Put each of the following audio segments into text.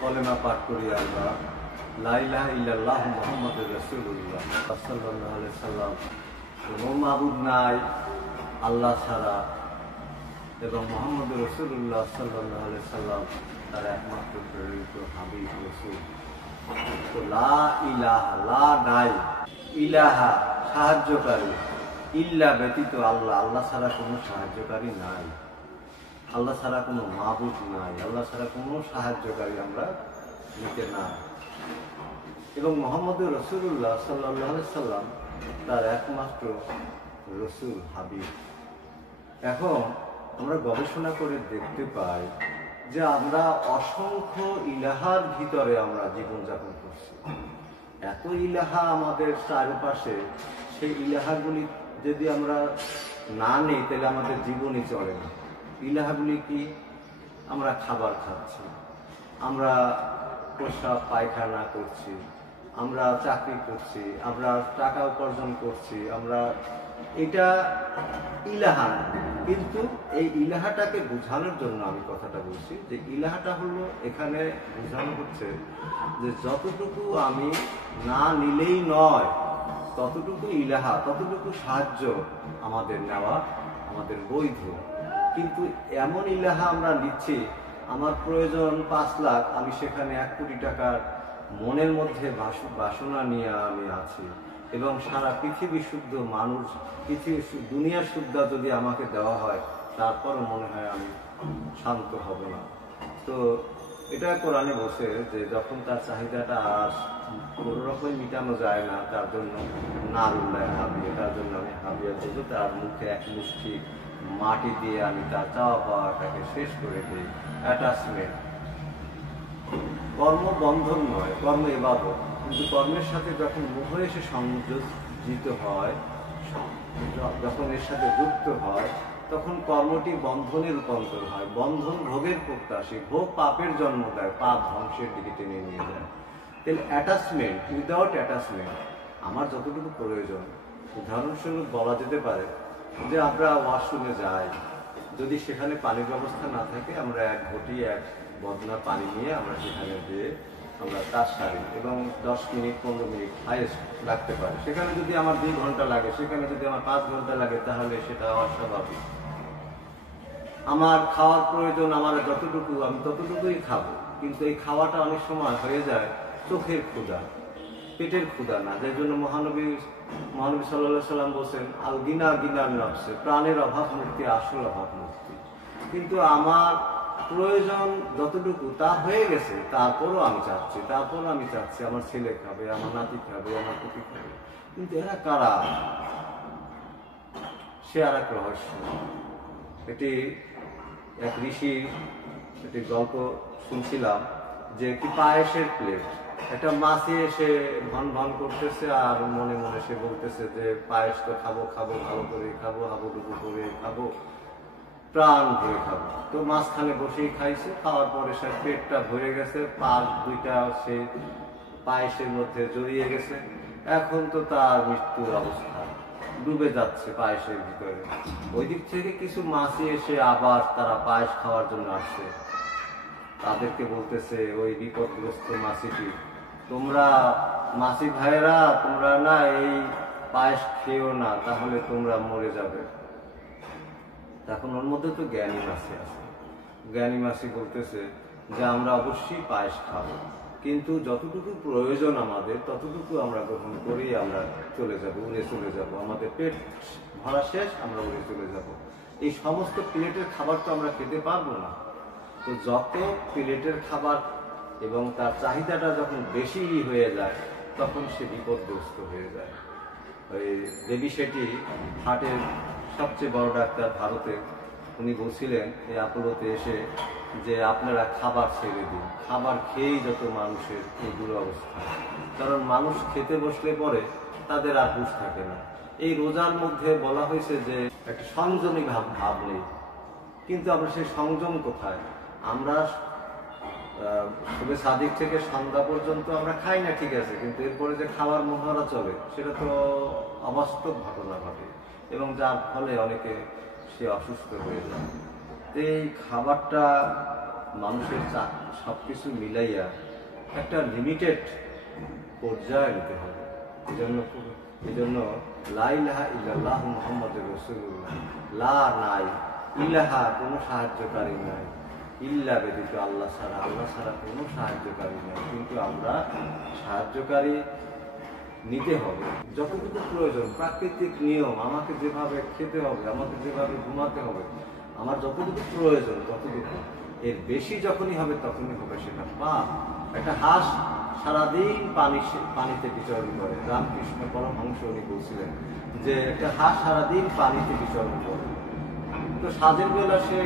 কলেমা পাঠ করি আমরা, লা ইলাহা ইল্লাল্লাহ মুহাম্মাদুর রাসূলুল্লাহ সাল্লাল্লাহু আলাইহি সাল্লাম। কোনো মাবুদ নাই আল্লাহ ছাড়া, এবং মুহাম্মদুর রাসূলুল্লাহ সাল্লাল্লাহু আলাইহি সাল্লাম তার একমাত্র প্রেরিত হাবিব রাসূল। তো লা ইলাহা, লা নাই, ইলাহা সাহায্যকারী, ইল্লা ব্যতীত আল্লাহ, আল্লাহ ছাড়া কোনো সাহায্যকারী নাই, আল্লাহ ছাড়া কোনো মাবুদ নাই, আল্লাহ ছাড়া কোনো সাহায্যকারী আমরা নিতে না। এবং মুহাম্মদুর রাসূলুল্লাহ সাল্লাল্লাহু আলাইহি সাল্লাম তার একমাত্র রসুল হাবিব। এখন আমরা গবেষণা করে দেখতে পাই যে আমরা অসংখ্য ইলাহার ভিতরে আমরা জীবনযাপন করছি। এত ইলাহা আমাদের চারপাশে, সেই ইলাহাগুলি যদি আমরা না নেই তাহলে আমাদের জীবনই চলে না। ইলাহাগুলি কি? আমরা খাবার খাচ্ছি, আমরা প্রস্রাব পায়খানা করছি, আমরা চাকরি করছি, আমরা টাকা উপার্জন করছি, আমরা, এটা ইলাহা। কিন্তু এই ইলাহাটাকে বোঝানোর জন্য আমি কথাটা বলছি যে ইলাহাটা হলো, এখানে বোঝানো হচ্ছে যে যতটুকু আমি না নিলেই নয় ততটুকু ইলাহা, ততটুকু সাহায্য আমাদের নেওয়া আমাদের বৈধ। কিন্তু এমন ইলাহা আমরা নিচ্ছি, আমার প্রয়োজন 5 লাখ, আমি সেখানে 1 কোটি টাকার মনের মধ্যে বাসনা নিয়ে আমি আছি, এবং সারা পৃথিবী শুদ্ধ মানুষ, পৃথিবী দুনিয়া শুদ্ধ যদি আমাকে দেওয়া হয় তারপরও মনে হয় আমি শান্ত হব না। তো এটা কোরআনে বলছে যে যখন তার চাহিদাটা আর কোনো রকম মিটানো যায় না, তার জন্য নারুল্লাহ হাবিয়ে, তার জন্য আমি হাবিয়া করবো, তার মুখে 1 মুষ্টি মাটি দিয়ে আমি তার চাওয়া পাওয়াটাকে শেষ করে দিই। অ্যাটাচমেন্ট, কর্ম বন্ধন নয়, কর্ম ইবাদত, কিন্তু কর্মের সাথে যখন মোহ এসে সংযোজিত হয়, যখন এর সাথে যুক্ত হয়, তখন কর্মটি বন্ধনে রূপান্তর হয়। বন্ধন ভোগের প্রত্যাশী, ভোগ পাপের জন্ম দেয়, পাপ ধ্বংসের দিকে টেনে নিয়ে যায়। তাহলে অ্যাটাচমেন্ট, উইদাউট অ্যাটাচমেন্ট আমার যতটুকু প্রয়োজন, উদাহরণস্বরূপ বলা যেতে পারে যে আমরা ওয়াশরুমে যাই, যদি সেখানে পানির ব্যবস্থা না থাকে, আমরা 1 ঘটি 1 বদনা পানি নিয়ে আমরা সেখানে দিয়ে আমরা কাজ সারি, এবং 10 মিনিট 15 মিনিট হাইয়েস্ট লাগতে পারে। সেখানে যদি আমার 2 ঘন্টা লাগে, সেখানে যদি আমার 5 ঘন্টা লাগে, তাহলে সেটা অস্বাভাবিক। আমার খাওয়ার প্রয়োজন আমার যতটুকু, আমি ততটুকুই খাবো, কিন্তু এই খাওয়াটা অনেক সময় হয়ে যায় চোখের ক্ষুধা, পেটের ক্ষুধা না। যার জন্য মহানবী সাল্লাল্লাহু আলাইহি সাল্লাম বলছেন, আল গিনা গিনার নফসে, প্রাণের অভাব মুক্তি আসল অভাব মুক্তি। কিন্তু আমার প্রয়োজন যতটুকু তা হয়ে গেছে, তারপরও আমি চাচ্ছি আমার ছেলে খাবে, আমার নাতি খাবে, আমার পুতি খাবে। কিন্তু এরা কারা? সে আর এক রহস্য। এটি এক ঋষির একটি গল্প শুনছিলাম যে একটি পায়েসের প্লেট, একটা মাছি এসে ভন ভন করতেছে, আর মনে মনে সে বলতেছে যে পায়েস তো খাবো, ভালো করে খাবো, হাবুডুবু করে খাবো, প্রাণ ভরে খাবো। তো মাঝখানে বসেই খাইছে, খাওয়ার পরে সে পেটটা ভরে গেছে, পাশ 2টা সে পায়েসের মধ্যে জড়িয়ে গেছে। এখন তো তার মৃত্যুর অবস্থা, ডুবে যাচ্ছে পায়েসের ভিতরে। ওই দিক থেকে কিছু মাছি এসে আবার তারা পায়েস খাওয়ার জন্য আসছে, তাদেরকে বলতেছে ওই বিপদগ্রস্ত মাছিটি, তোমরা মাছি ভাইয়েরা, তোমরা না এই পায়েস খেও না, তাহলে তোমরা মরে যাবে। এখন ওর মধ্যে তো জ্ঞানী মাছি আছে, জ্ঞানী মাছি বলতেছে যে আমরা অবশ্যই পায়েস খাবো, কিন্তু যতটুকু প্রয়োজন আমাদের ততটুকু আমরা গ্রহণ করেই আমরা চলে যাব, উড়ে চলে যাব। আমাদের পেট ভরা শেষ, আমরা উড়ে চলে যাব। এই সমস্ত প্লেটের খাবার তো আমরা খেতে পারবো না। তো যত প্লেটের খাবার এবং তার চাহিদাটা যখন বেশি হয়ে যায়, তখন সে বিপদগ্রস্ত হয়ে যায়। ওই দেবী শেঠি, হার্টের সবচেয়ে বড় ডাক্তার ভারতে, উনি বলছিলেন এই আপলোতে এসে যে আপনারা খাবার ছেড়ে দিন, খাবার খেয়েই যত মানুষের এইগুলো অবস্থা। কারণ মানুষ খেতে বসলে পরে তাদের আর হুঁশ থাকে না। এই রোজার মধ্যে বলা হয়েছে যে একটা সংযমী ভাব নেই, কিন্তু আমরা সেই সংযম কোথায়? আমরা শুধু সাদিক থেকে সন্ধ্যা পর্যন্ত আমরা খাই না, ঠিক আছে, কিন্তু এরপরে যে খাওয়ার মহড়া চলে সেটা তো অবাস্তব ঘটনা ঘটে, এবং যার ফলে অনেকে সে অসুস্থ হয়ে যায়। এই খাবারটা মানুষের সব কিছু মিলাইয়া একটা লিমিটেড পর্যায়ে নিতে হবে। এজন্য লা ইলাহা ইল্লাল্লাহ মুহাম্মাদুর রাসূলুল্লাহ, লা নাই, ইলাহা কোনো সাহায্যকারী নাই, ইল্লা ব্যতীত আল্লাহ ছাড়া কোনো সাহায্যকারী নাই। কিন্তু আমরা সাহায্যকারী নিতে হবে যতটুকু প্রয়োজন। প্রাকৃতিক নিয়ম, আমাকে যেভাবে খেতে হবে, আমাকে যেভাবে ঘুমাতে হবে, আমার যতটুকু প্রয়োজন ততটুকু, এর বেশি যখনই হবে তখনই হবে সেটা পাপ। একটা হাঁস সারাদিন পানিতে বিচরণ করে। রামকৃষ্ণ পরমহংস উনি বলছিলেন যে একটা হাঁস সারাদিন পানিতে বিচরণ করে, তো সাজের বেলা সে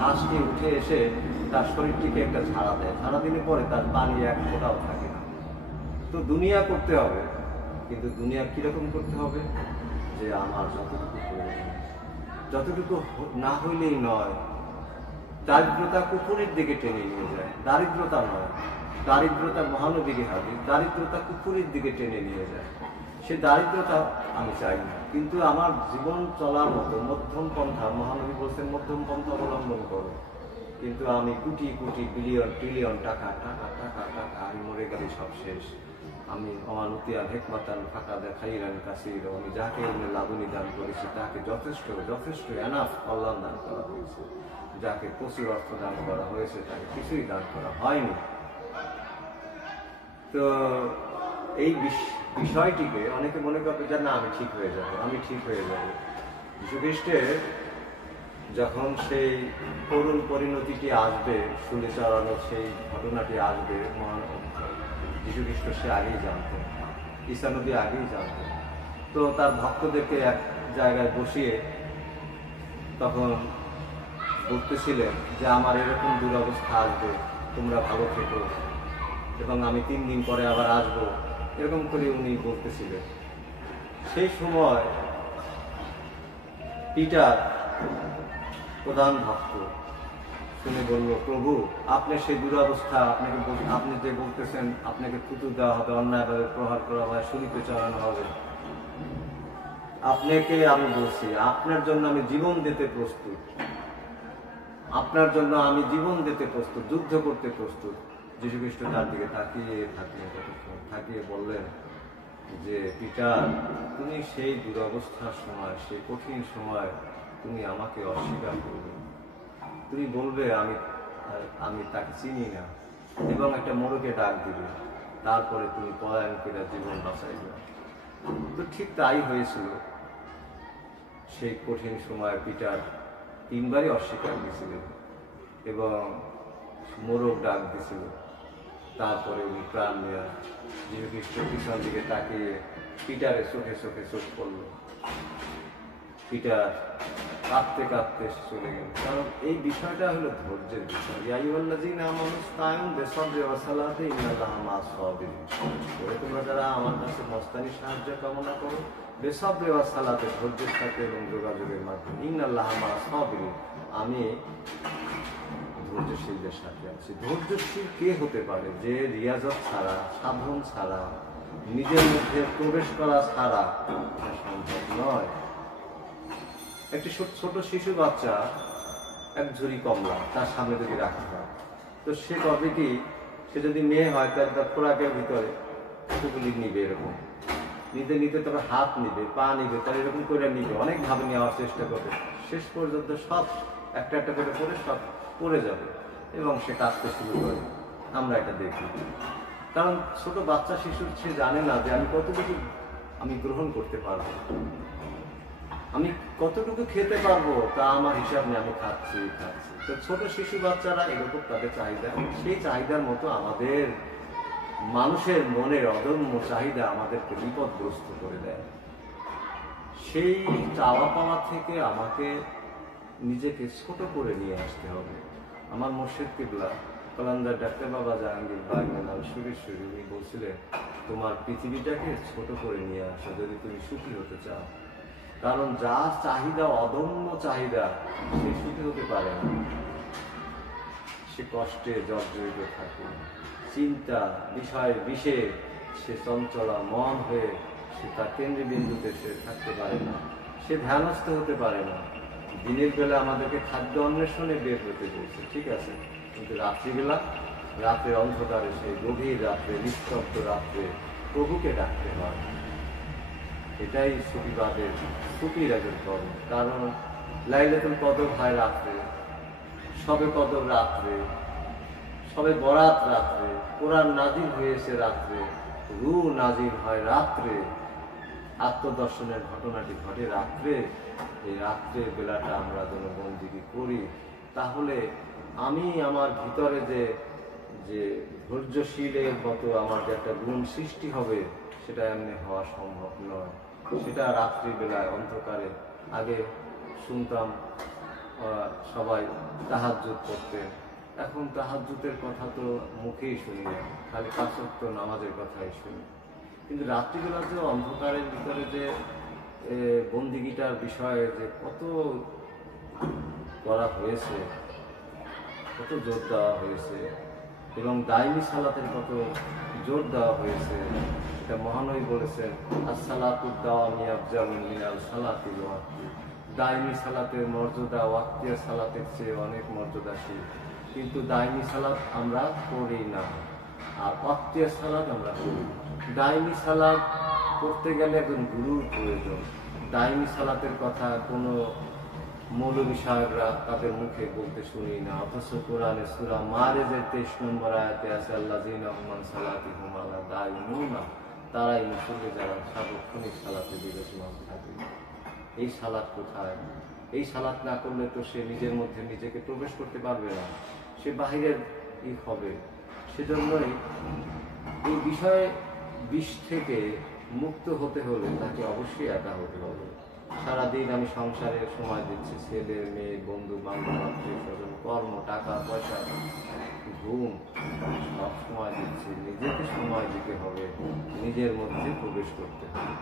হাঁসটি উঠে এসে তার শরীরটিকে একটা ঝাড়া দেয়, ঝাড়া দিলে পরে তার পানি এক ফোঁটাও থাকে না। তো দুনিয়া করতে হবে, কিন্তু দুনিয়া কিরকম করতে হবে, যে আমার যতটুকু প্রয়োজন, যতটুকু না হইলেই নয়। দারিদ্রতা কুকুরের দিকে টেনে নিয়ে যায়, দারিদ্রতা নয়, দারিদ্রতা মহানবীর হাদিস, দারিদ্রতা কুকুরের দিকে টেনে নিয়ে যায়। সে দারিদ্রতা আমি চাই না, কিন্তু আমার জীবন চলার মতো মধ্যম পন্থা, মহানবী বলছেন মধ্যম পন্থা অবলম্বন করো। কিন্তু আমি কোটি কোটি বিলিয়ন ট্রিলিয়ন টাকা টাকা টাকা টাকা, আমি মরে গেলে সব শেষ। আমি অমানুতিয়ান হেকমাতান ফাঁকা দেখাইরান কাসির, আমি যাকে এমনি লাগুনি দান করেছি তাকে যথেষ্ট যথেষ্ট এনাফ কল্যাণ দান করা হয়েছে, যাকে প্রচুর অর্থ দান করা হয়েছে তাকে কিছুই দান করা হয়নি। তো এই বিষয়টিকে অনেকে মনে করবে যে না আমি ঠিক হয়ে যাব, আমি ঠিক হয়ে যাব। যীশু খ্রিস্টের যখন সেই করুণ পরিণতিটি আসবে, শুলে চড়ানো সেই ঘটনাটি আসবে, যীশু খ্রিস্ট সে আগেই জানতেন, ঈসা নবী আগেই জানতেন। তো তার ভক্তদেরকে এক জায়গায় বসিয়ে তখন বলতেছিলেন যে আমার এরকম দুরবস্থা আসবে, তোমরা ভালো থেকো এবং আমি 3 দিন পরে আবার আসবো, এরকম করে উনি বলতেছিলেন। সেই সময় পিটার প্রধান ভক্ত শুনে বলল, প্রভু আপনি সেই দুরবস্থা, আপনি যে বলতেছেন আপনাকে থুতু দেওয়া হবে, অন্যায়ভাবে প্রহার করা হবে, শরীরে চড়ানো হবে, আপনাকে আমি বলছি আপনার জন্য আমি জীবন দিতে প্রস্তুত, আপনার জন্য আমি জীবন দিতে প্রস্তুত, যুদ্ধ করতে প্রস্তুত। যীশু খ্রিস্ট তার দিকে তাকিয়ে বললেন যে পিটার, তুমি সেই দুরবস্থার সময়, সেই কঠিন সময় তুমি আমাকে অস্বীকার করবে, তুমি বলবে আমি তাকে চিনি না, এবং একটা মোড়কে ডাক দিবে, তারপরে তুমি পলায়ন করে জীবন বাঁচাইবে। তো ঠিক তাই হয়েছিল। সেই কঠিন সময় পিটার 3 বারই অস্বীকার দিয়েছিলেন এবং মোরগ ডাক দিয়েছিল। তারপরে উনি প্রাণ নেয়া যীশু খ্রিস্ট পিছন দিকে তাকিয়ে পিটারের চোখে চোখে চোখ পড়ল। পিটার কাঁদতে কাঁদতে চলে গেল। কারণ এই বিষয়টা হলো ধৈর্যের বিষয়। তোমরা যারা আমার কাছে মস্তানি সাহায্য কামনা করো, বেসব্রে ওয়া সালাতে, ধৈর্যের সাথে এবং যোগাযোগের মাধ্যমে, ইন্নাল্লাহ মা সাবিরিন, আমি ধৈর্যশীলদের সাথে আছি। ধৈর্যশীল কে হতে পারে? যে রিয়াজত ছাড়া, সাধন ছাড়া, নিজের মধ্যে প্রবেশ করা ছাড়া সম্ভব নয়। একটি ছোট শিশু বাচ্চা এক ঝুড়ি কমলা তার সামনে যদি রাখা হয়, তো সে করবে কি, সে যদি মেয়ে হয় তার খোরাকের ভিতরে কতগুলি নিবে, এরকম নিতে নিতে তারপর হাত নিবে, পা নিবে, তার এরকম করে নিবে, অনেকভাবে নেওয়ার চেষ্টা করবে, শেষ পর্যন্ত সব একটা একটা করে পড়ে সব পড়ে যাবে এবং সে কাঁদতে শুরু করে। আমরা এটা দেখি, কারণ ছোট বাচ্চা শিশু সে জানে না যে আমি কতটুকু আমি গ্রহণ করতে পারবো, আমি কতটুকু খেতে পারবো তা আমার হিসাব নেই, আমি খাচ্ছি। তো ছোট শিশু বাচ্চারা এরকম তাদের চাহিদা, সেই চাহিদার মতো আমাদের মানুষের মনের অদম্য চাহিদা আমাদেরকে বিপদগ্রস্ত করে দেয়। সেই চাওয়া পাওয়া থেকে আমাকে নিজেকে ছোট করে নিয়ে আসতে হবে। আমার মুর্শিদ কিবলা কলন্দার ডাক্তার বাবা জাহাঙ্গীর বাগনাল সুরেশ্বরী উনি বলছিলেন, তোমার পৃথিবীটাকে ছোট করে নিয়ে আসো যদি তুমি সুখী হতে চাও। কারণ যার চাহিদা অদম্য চাহিদা, সে সুখী হতে পারে না, সে কষ্টে জর্জরিত থাকে, চিন্তা বিষয় বিষে সে চঞ্চলা মন হয়ে সে তার কেন্দ্রবিন্দুতে সে থাকতে পারে না, সে ধ্যানস্থ হতে পারে না। দিনের বেলা আমাদেরকে খাদ্য অন্বেষণে বের হতে হয়েছে, ঠিক আছে, কিন্তু রাত্রিবেলা, রাতের অন্ধকারে, সেই গভীর রাত্রে, নিস্তব্ধ রাত্রে প্রভুকে ডাকতে হয়। এটাই সুফিবাদের, সুফিরাদের কর্ম। কারণ লাইলাতুল কদর হয় রাত্রে, সবে কদর রাত্রে, সবে বরাত রাত্রে, কোরআন নাজিল হয়েছে রাত্রে, রূহ নাজিল হয় রাত্রে, আত্মদর্শনের ঘটনাটি ঘটে রাত্রে। এই রাত্রের বেলাটা আমরা যেন বন্দিগি করি, তাহলে আমি আমার ভিতরে যে যে ধৈর্যশীলের মতো আমার যে একটা গুণ সৃষ্টি হবে, সেটা এমনি হওয়া সম্ভব নয়। সেটা রাত্রিবেলায় অন্ধকারে, আগে শুনতাম সবাই তাহাজ্জুদ পড়তেন, এখন তাহাজ্জুদের কথা তো মুখেই শুনি না, খালি ৫ ওয়াক্ত নামাজের কথাই শুনি। কিন্তু রাত্রিবেলা যে অন্ধকারের ভিতরে যে বন্দিগিটার বিষয়ে যে কত করা হয়েছে, কত জোর দেওয়া হয়েছে, এবং দায়মি সালাতের কত জোর দেওয়া হয়েছে, এটা মহানবী বলেছেন, আসসালাতু দাওয়ামি আফজালু মিনাল সালাতিল ওয়াক্তি। দায়মি সালাতের মর্যাদা ওয়াক্তিয়া সালাতের চেয়ে অনেক মর্যাদাশীল, কিন্তু দায়মি সালাত আমরা পড়ি না, আর ওয়াক্তিয়া সালাত আমরা পড়ি। দায়মি সালাত করতে গেলে একজন গুরুর প্রয়োজন। দায়মি সালাতের কথা কোনো মৌলবী সাহেবরা তাদের মুখে বলতে শুনি না, অথচ কোরআনে সূরা মারেজের 23 নম্বর আয়াতে আছে, আল্লাযীনা হুম আন সালাতিহিম আলা দায়িমুনা, তারাই মুসল্লি যারা সার্বক্ষণিক সালাতে বিরাজমান থাকে। এই সালাত কোথায়? এই সালাত না করলে তো সে নিজের মধ্যে নিজেকে প্রবেশ করতে পারবে না, সে বাহিরের হবে। সেজন্যই এই বিষয়ে বিষ থেকে মুক্ত হতে হলে তাকে অবশ্যই একা হতে হবে। সারাদিন আমি সংসারে সময় দিচ্ছি, ছেলে মেয়ে, বন্ধু বান্ধব, আত্মীয় স্বজন, কর্ম, টাকা পয়সা, ঘুম, সব সময় দিচ্ছি। নিজেকে সময় দিতে হবে, নিজের মধ্যে প্রবেশ করতে হবে।